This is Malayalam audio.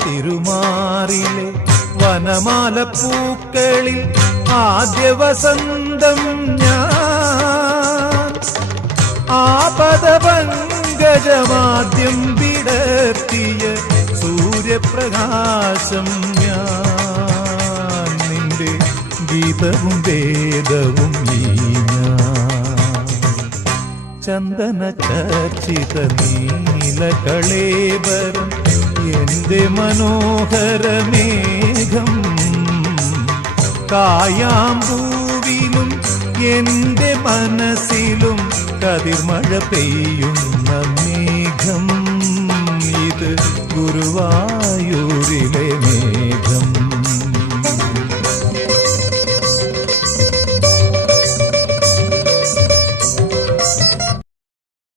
തിരുമാറിലെ വനമാല പൂക്കളിൽ ആദ്യ വസന്തം ഞാൻ ആപദപങ്കജമാദ്യം വിടർത്തിയ സൂര്യപ്രകാശം ഞാൻ നിന്റെ ഗീതവും വേദവും ഈ ഞാൻ ചന്ദന ചർച്ചിത നീലകളേബരം എന്റെ മനോഹരമേഘം കായാമ്പൂവിലും എന്റെ മനസ്സിലും കതിർമഴ പെയ്യുന്ന മേഘം ഇത് ഗുരുവായൂരിലെ മേഘം.